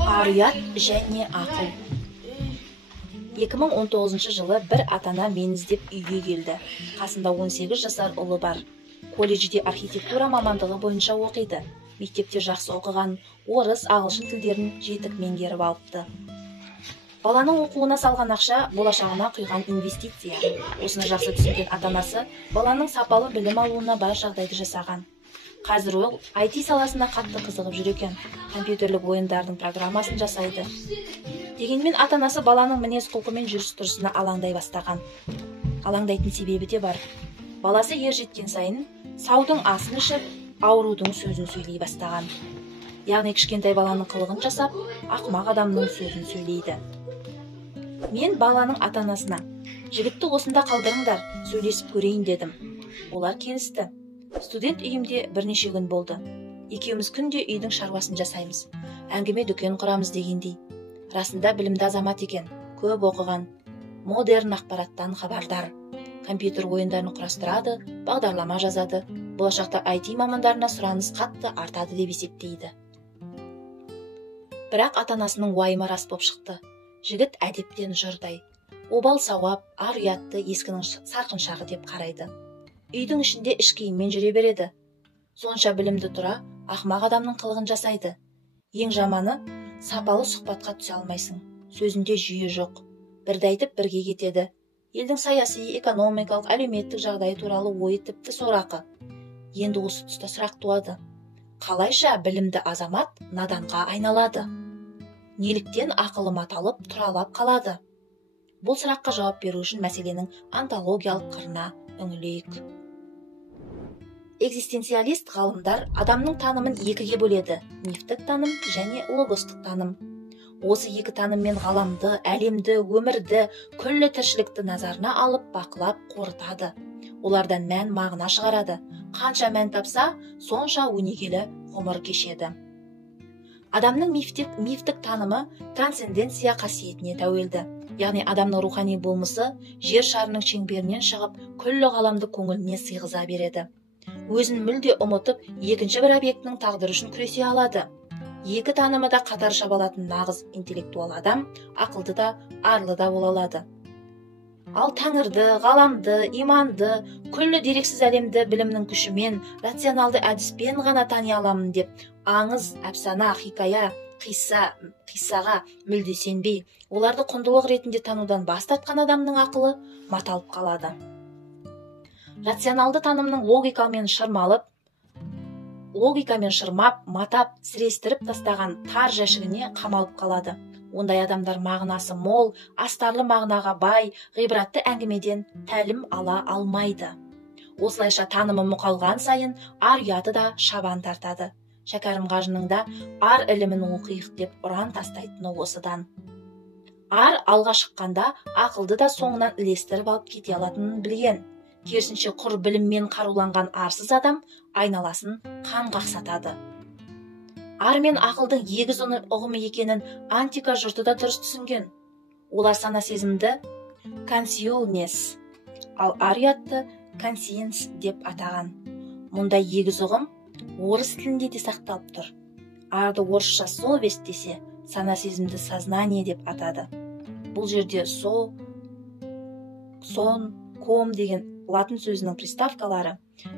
Ар-ұят және ақыл. 2019 жылы бір ата-ана мені іздеп үйге келді. Қасында 18 жасар ұлы бар. Колледжде архитектура мамандығы бойынша оқиды. Мектепте жақсы оқыған, орыс, ағылшын тілдерін жетік меңгеріп алыпты. Баланың оқуына салған ақша болашағына құйған инвестиция. Осыны жақсы түсінген ата-анасы баланың сапалы білім алуына бар жағдайды жасаған. Қазір ол IT саласына қатты қызығып жүр екен. Компьютерлік ойындардың программасын жасайды. Дегенмен ата-анасы баланың мінез-құлқы мен жүріс-тұрысына алаңдай бастаған. Алаңдайтын себебі де бар. Баласы ер жеткен сайын саудың асын ішіп, аурудың сөзін сөйлей бастаған. Яғни кішкентай баланың қылығын жасап, ақымақ адамның сөзін сөйлейді. Мен баланың ата-анасына, жігітті осында қалдырыңдар, сөйлесіп көрейін дедім. Олар келісті. Студент үйімде бірнеше күн болды. Екеуміз күнде үйдің шаруасын жасаймыз. Әңгіме дүкен құрамыз дегендей. Расында білімді азамат екен, көп оқыған, модерн ақпараттан хабардар. Компьютер ойындарын құрастырады, бағдарлама жазады. Болашақта IT мамандарына сұраныс қатты артады деп есептейді. Бірақ ата-анасының уайымы рас боп шықты. Жігіт әдептен жұрдай. Обал сауап, ар-ұятты ескінің сарқыншағы деп қарайды. Үйдің ішінде іш киіммен жүре береді. Сонша білімді тұра, ақымақ адамның қылығын жасайды. Ең жаманы, сапалы сұхбатқа түсе алмайсың. Сөзінде жүйе жоқ. Бірді айтып бірге кетеді. Елдің саяси, экономикалық, әлеуметтік жағдайы туралы ойы тіпті сорақы. Енді осы тұста сұрақ туады. Қалайша білімді азамат наданға айналады? Неліктен ақылы маталып, тұралап қалады? Бұл сұраққа жауап беру үшін мәселенің онтологиялық қырына үңілейік. Экзистенциалист ғалымдар адамның танымын екіге бөледі: мифтік таным және логостық таным. Осы екі таныммен ғаламды, әлемді, өмірді, күллі тіршілікті назарына алып, бақылап, қорытады. Олардан мән мағына шығарады. Қанша мән тапса, сонша өнегелі ғұмыр кешеді. Адамның мифтік танымы трансценденция қасиетіне тәуелді. Яғни адамның рухани болмысы жер шарының шеңберінен шығып, күллі ғаламды көңіліне сыйғыза береді. Өзін мүлде ұмытып, екінші бір объектінің тағдыры үшін күресе алады. Екі танымы да қатар шабалатын нағыз интеллектуал адам ақылды да, арлы да бола алады. Ал тәңірді, ғаламды, иманды, күллі дерексіз әлемді білімнің күшімен, рационалды әдіспен ғана тани аламын деп, аңыз, әпсана, хикая, қиссаға мүлде сенбей, оларды құндылық ретінде танудан бас тартқан адамның ақылы маталып қалады. Рационалды танымның логикамен шырмап, матап, сірестіріп тастаған тар жәшігіне қамалып қалады. Ондай адамдар мағынасы мол, астарлы мағынаға бай, ғибратты әңгімеден тәлім ала алмайды. Осылайша танымы мұқалған сайын ар-ұяты да шабан тартады. Шәкәрім Қажының да ар ілімін оқиық деп ұран тастайтыны осыдан. Ар алға шыққанда ақылды да соңынан ілестіріп алып кете алатынын білген. Керісінше құр біліммен қаруланған арсыз адам айналасын қан қақсатады. Ар мен ақылдың егіз ұғымы екенін антика жұрты да дұрыс түсінген. Олар сана сезімді consciousness, ал ар-ұятты conscience деп атаған. Мұндай егіз ұғым орыс тілінде де сақталып тұр. Арды орысша совесть десе, сана сезімді сознание деп атады. Бұл жерде сон, ком деген латын сөзінің приставкалары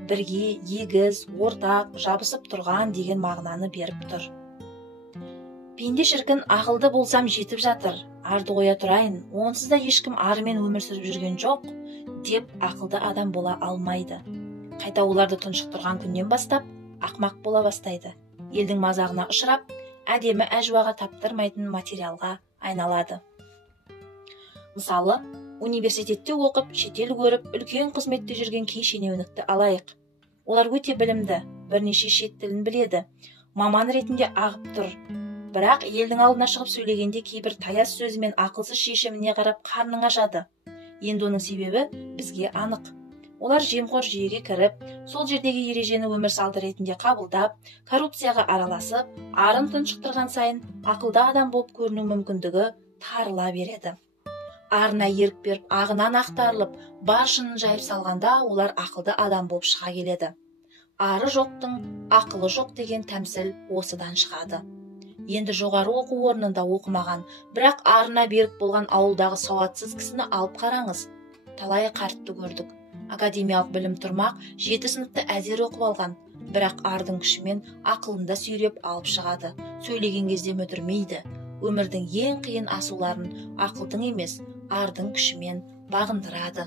бірге, егіз, ортақ, жабысып тұрған деген мағынаны беріп тұр. Пенде шіркін ақылды болсам жетіп жатыр, арды қоя тұрайын, онсыз да ешкім арымен өмір сүріп жүрген жоқ, деп ақылды адам бола алмайды. Қайта оларды тұншықтырған күннен бастап ақмақ бола бастайды. Елдің мазағына ұшырап, әдемі әжуаға таптырмайтын материалға айналады. Мысалы, университетте оқып, шетел көріп, үлкен қызметте жүрген кей шенеунікті алайық. Олар өте білімді, бірнеше шет тілін біледі, маман ретінде ағып тұр. Бірақ елдің алдына шығып сөйлегенде кейбір таяз сөзі мен ақылсыз шешіміне қарап қарның ашады. Енді оның себебі бізге анық. Олар жемқор жүйеге кіріп, сол жердегі ережені өмір салты ретінде қабылдап, коррупцияға араласып, арын тұншықтырған сайын ақылды адам болып көріну мүмкіндігі тарыла береді. Арына ерік беріп, ағынан ақтарылып, бар шынын жайып салғанда олар ақылды адам болып шыға келеді. Ары жоқтың ақылы жоқ деген тәмсіл осыдан шығады. енді жоғары оқу орнында оқымаған, бірақ арына берік болған ауылдағы сауатсыз кісіні алып қараңыз. Талай қартты көрдік. Академиялық білім тұрмақ 7 сыныпты әзер оқып алған, бірақ ардың күшімен ақылында сүйреп алып шығады. Сөйлеген кезде мүдірмейді. Өмірдің ең қиын асуларын ақылдың емес, ардың күшімен бағындырады.